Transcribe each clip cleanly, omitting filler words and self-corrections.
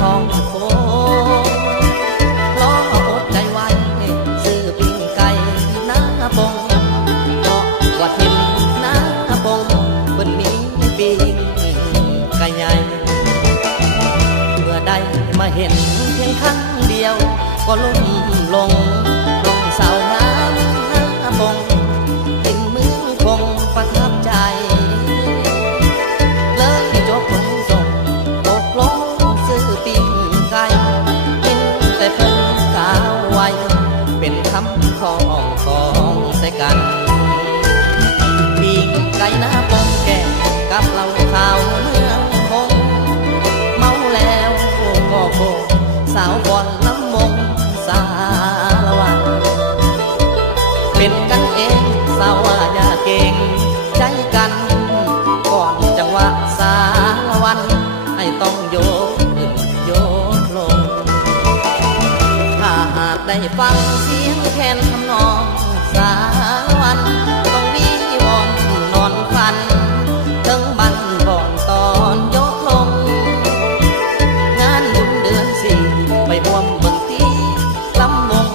ท้องโค้งล้ออดใจไว้ซื้อปิ้งไก่หน้าปงเพราะว่าทิมหน้าปงบนมีปิ้งไก่ใหญ่เมื่อใดมาเห็นเพียงครั้งเดียวก็ลุ่มลงสาวงามหน้าปงติดมือคงประทับใจเลยจบลงส่งตกลงซื้อปิ้งไก่กินแต่เพิ่งกาวไว้เป็นคำของใส่กันปิ้งไก่หน้าปงแก่กับเหล้าขาวเมืองคงเมาแล้วก็โกสาวก่อนลำมงสารวัตรเป็นกันเองสาวอย่าเก่งใจกันก่อนจังหวะสารวันให้ต้องโยกขึ้นโยกลงถ้าหากได้ฟังเสียงแคนทำนองสารวันต้องวิวอนนอนฝันถึงบันบ่อนตอนโยกลงงานบุญเดือนสี่ไปร่วมเบิ่งตีลำวง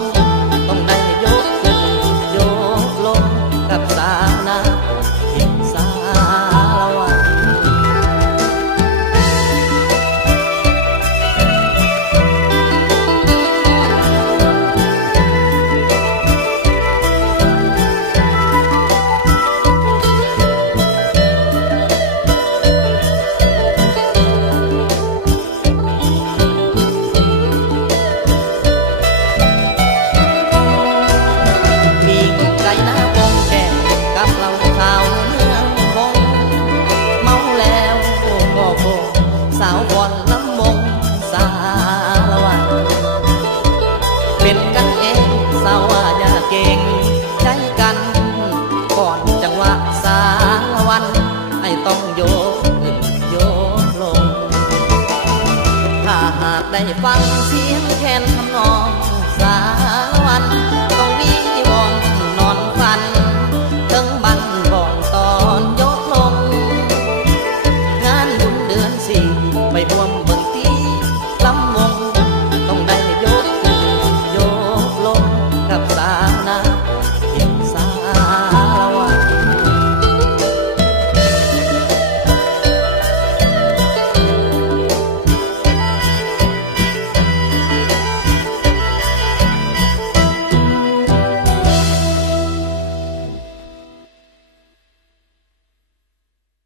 ต้องได้โยกขึ้นโยกลงกับสาวนาทิมสารวัตรปิ้งไก่หน้าปงแก่กับเหล้าขาวเมืองคงเมาแล้วก็โกสาวก่อนลำมงสารวัตรเป็นกันเองสาวอย่าเก่งใจกันก่อนจังหวะสารวันให้ต้องโยกขึ้นโยกลงถ้าหากได้ฟังเสียงแคนทำนองสาร